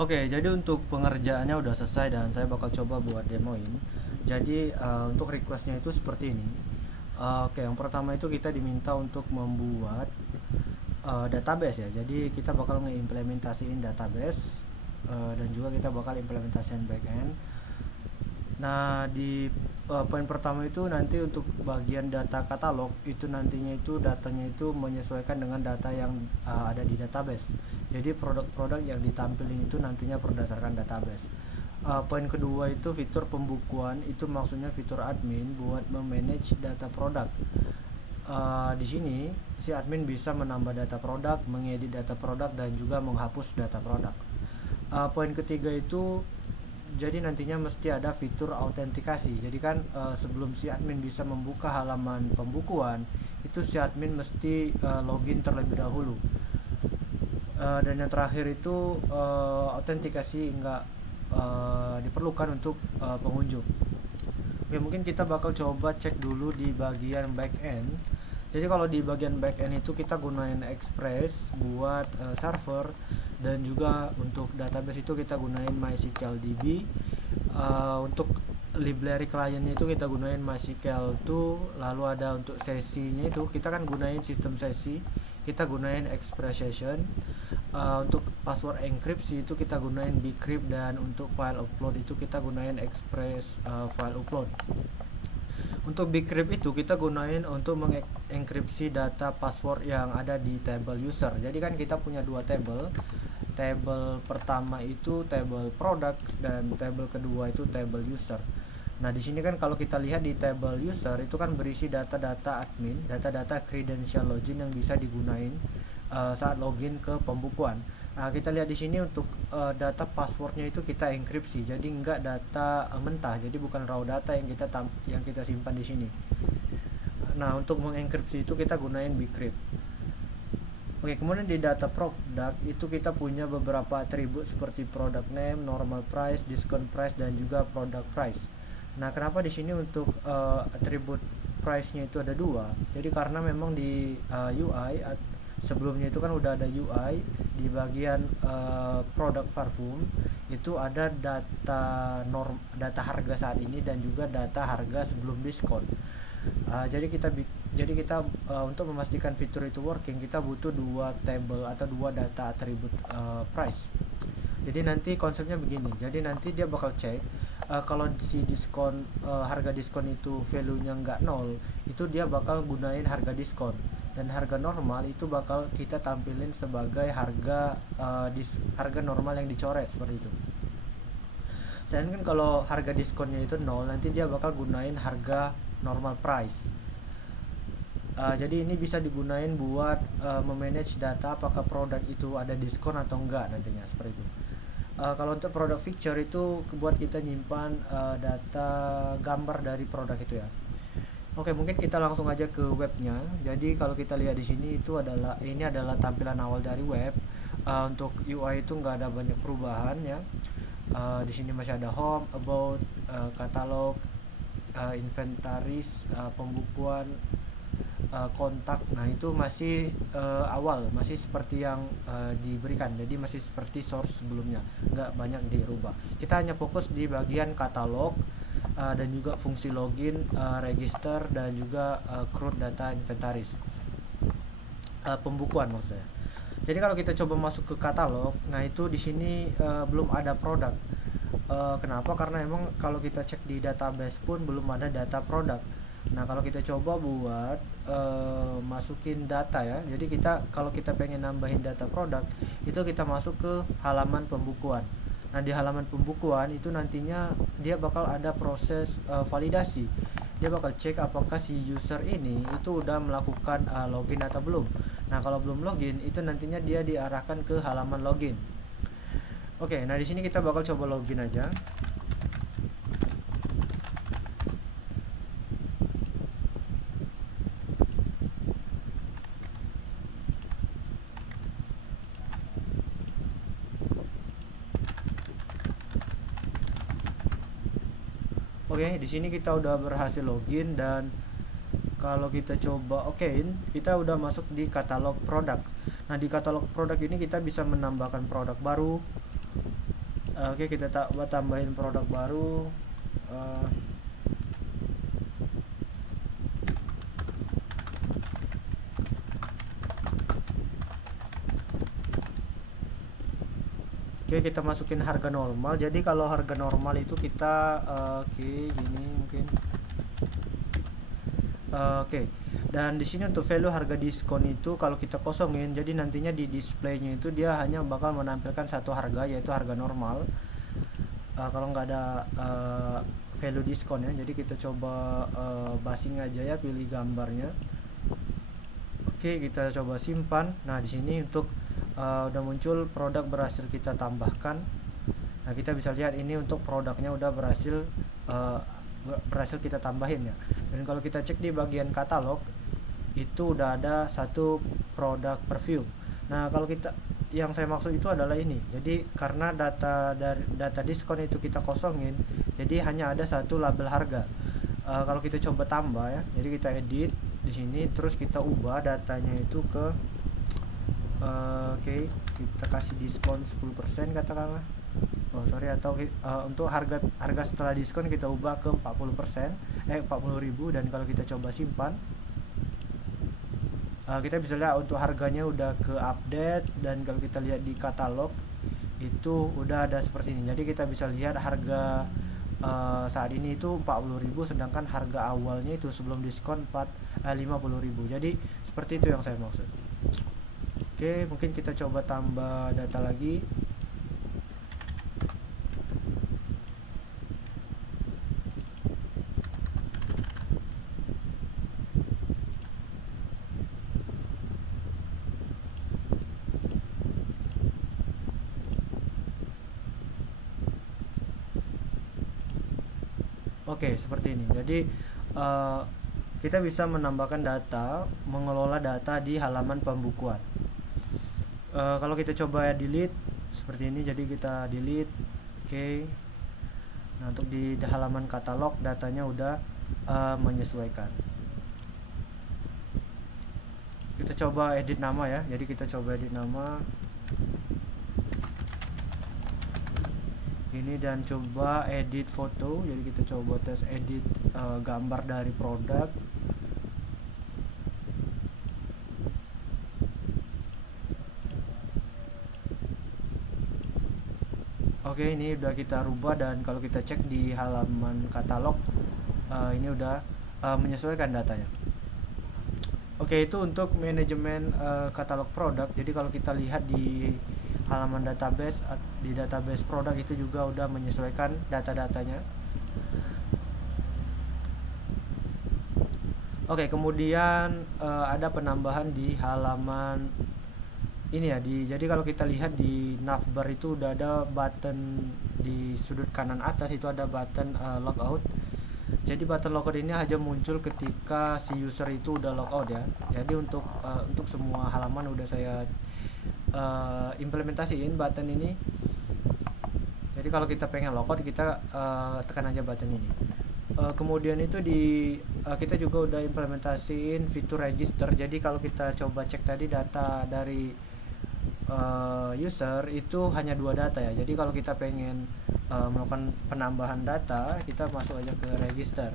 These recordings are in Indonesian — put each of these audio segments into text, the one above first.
Oke, jadi untuk pengerjaannya udah selesai dan saya bakal coba buat demoin. Jadi untuk requestnya itu seperti ini. Oke, yang pertama itu kita diminta untuk membuat database ya. Jadi kita bakal ngeimplementasiin database dan juga kita bakal implementasiin backend. Nah, di poin pertama itu nanti untuk bagian data katalog itu nantinya itu datanya itu menyesuaikan dengan data yang ada di database. Jadi produk-produk yang ditampilin itu nantinya berdasarkan database. Poin kedua itu fitur pembukuan, itu maksudnya fitur admin buat memanage data produk. Di sini si admin bisa menambah data produk, mengedit data produk dan juga menghapus data produk. Poin ketiga itu jadi nantinya mesti ada fitur autentikasi. Jadi kan sebelum si admin bisa membuka halaman pembukuan, itu si admin mesti login terlebih dahulu. Dan yang terakhir itu autentikasi nggak diperlukan untuk pengunjung. Oke, mungkin kita bakal coba cek dulu di bagian back end. Jadi kalau di bagian back end itu kita gunain Express buat server, dan juga untuk database itu kita gunain MySQLDB. Untuk library kliennya itu kita gunain MySQL2. Lalu ada untuk sesinya itu kita kan gunain sistem sesi, kita gunain Express Session. Untuk password enkripsi itu kita gunain bcrypt, dan untuk file upload itu kita gunain Express file upload. Untuk bcrypt itu kita gunain untuk mengenkripsi data password yang ada di table user. Jadi kan kita punya dua table. Table pertama itu table product dan table kedua itu table user. Nah, di sini kan kalau kita lihat di table user itu kan berisi data-data admin, data-data credential login yang bisa digunain saat login ke pembukuan. Nah, kita lihat di sini untuk data passwordnya itu kita enkripsi, jadi enggak data mentah, jadi bukan raw data yang kita simpan di sini. Nah, untuk mengenkripsi itu kita gunain bcrypt. Oke, kemudian di data product itu kita punya beberapa atribut seperti product name, normal price, discount price, dan juga product price. Nah, kenapa di sini untuk atribut price-nya itu ada dua? Jadi karena memang di UI sebelumnya itu kan udah ada UI di bagian produk parfum itu ada data harga saat ini dan juga data harga sebelum diskon. Jadi kita untuk memastikan fitur itu working, kita butuh dua table atau dua data atribut price. Jadi nanti konsepnya begini. Jadi nanti dia bakal cek kalau si diskon harga diskon itu value-nya nggak nol, itu dia bakal gunain harga diskon, dan harga normal itu bakal kita tampilin sebagai harga normal yang dicoret seperti itu. Sedangkan kalau harga diskonnya itu nol, nanti dia bakal gunain harga normal price. Jadi ini bisa digunain buat memanage data apakah produk itu ada diskon atau enggak nantinya seperti itu. Kalau untuk produk feature itu buat kita nyimpan data gambar dari produk itu ya. Oke, mungkin kita langsung aja ke webnya. Jadi kalau kita lihat di sini ini adalah tampilan awal dari web. Untuk UI itu nggak ada banyak perubahan ya. Di sini masih ada home, about, katalog, inventaris, pembukuan, kontak. Nah, itu masih awal, masih seperti yang diberikan. Jadi masih seperti source sebelumnya, nggak banyak dirubah. Kita hanya fokus di bagian katalog dan juga fungsi login, register, dan juga CRUD data inventaris, pembukuan maksudnya. Jadi kalau kita coba masuk ke katalog, nah itu di sini belum ada produk. Kenapa? Karena emang kalau kita cek di database pun belum ada data produk. Nah, kalau kita coba buat masukin data ya. Jadi kalau kita pengen nambahin data produk, itu kita masuk ke halaman pembukuan. Nah, di halaman pembukuan itu nantinya dia bakal ada proses validasi. Dia bakal cek apakah si user ini itu udah melakukan login atau belum. Nah, kalau belum login, itu nantinya dia diarahkan ke halaman login. Oke, nah di sini kita bakal coba login aja. Oke, di sini kita udah berhasil login, dan kalau kita coba okein, kita udah masuk di katalog produk. Nah, di katalog produk ini kita bisa menambahkan produk baru, Oke, kita tambahin produk baru. Eh, Oke, kita masukin harga normal. Jadi kalau harga normal itu kita oke, gini mungkin. Oke. Dan di sini untuk value harga diskon itu kalau kita kosongin, jadi nantinya di displaynya itu dia hanya bakal menampilkan satu harga, yaitu harga normal. Kalau nggak ada value diskon ya, jadi kita coba basing aja ya, pilih gambarnya. Oke, kita coba simpan. Nah, di sini untuk udah muncul produk berhasil kita tambahkan. Nah, kita bisa lihat ini untuk produknya udah berhasil kita tambahin ya. Dan kalau kita cek di bagian katalog itu udah ada satu produk perfume. Nah, kalau kita yang saya maksud itu adalah ini. Jadi karena data diskon itu kita kosongin, jadi hanya ada satu label harga. Kalau kita coba tambah ya, jadi kita edit di sini, terus kita ubah datanya itu ke oke, kita kasih diskon 10% katakanlah. Oh sorry, atau untuk harga setelah diskon kita ubah ke 40%, 40.000. Dan kalau kita coba simpan, kita bisa lihat untuk harganya udah ke update. Dan kalau kita lihat di katalog itu udah ada seperti ini. Jadi kita bisa lihat harga saat ini itu 40.000, sedangkan harga awalnya itu sebelum diskon 50.000. Jadi seperti itu yang saya maksud. Oke, mungkin kita coba tambah data lagi. Oke, seperti ini. Jadi kita bisa menambahkan data, mengelola data di halaman pembukuan. Kalau kita coba delete seperti ini, jadi kita delete. Oke. Nah, untuk di halaman katalog datanya udah menyesuaikan. Kita coba edit nama ya. Jadi kita coba edit nama ini dan coba edit foto. Jadi kita coba tes edit gambar dari produk. Oke, ini udah kita rubah, dan kalau kita cek di halaman katalog ini udah menyesuaikan datanya. Oke, itu untuk manajemen katalog produk. Jadi kalau kita lihat di halaman database, di database produk itu juga udah menyesuaikan data-datanya. Oke, kemudian ada penambahan di halaman ini ya. Jadi kalau kita lihat di navbar itu udah ada button di sudut kanan atas, itu ada button logout. Jadi button logout ini hanya muncul ketika si user itu udah logout ya. Jadi untuk semua halaman udah saya implementasiin button ini. Jadi kalau kita pengen logout, kita tekan aja button ini. Kemudian itu kita juga udah implementasiin fitur register. Jadi kalau kita coba cek tadi data dari user itu hanya 2 data ya. Jadi kalau kita pengen melakukan penambahan data, kita masuk aja ke register.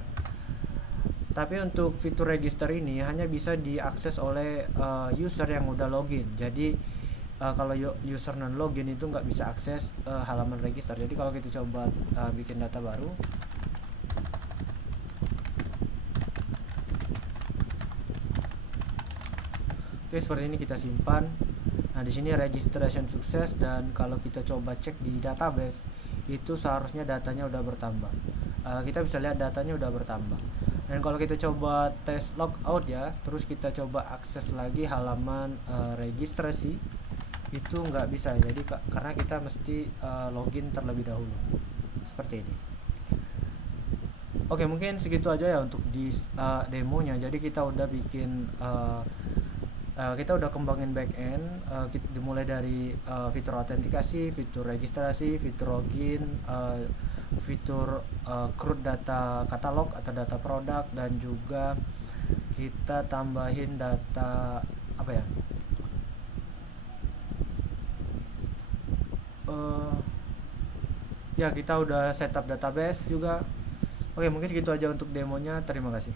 Tapi untuk fitur register ini hanya bisa diakses oleh user yang udah login. Jadi kalau user non login itu nggak bisa akses halaman register. Jadi kalau kita coba bikin data baru, oke, seperti ini kita simpan. Nah, di sini registration sukses, dan kalau kita coba cek di database itu seharusnya datanya udah bertambah. Kita bisa lihat datanya udah bertambah. Dan kalau kita coba tes logout ya, terus kita coba akses lagi halaman registrasi, itu nggak bisa. Jadi karena kita mesti login terlebih dahulu. Seperti ini. Oke, mungkin segitu aja ya untuk di demonya. Jadi kita udah bikin kita udah kembangin backend, dimulai dari fitur autentikasi, fitur registrasi, fitur login, fitur CRUD data katalog atau data produk, dan juga kita tambahin data apa ya, Ya kita udah setup database juga. Oke, mungkin segitu aja untuk demonya. Terima kasih.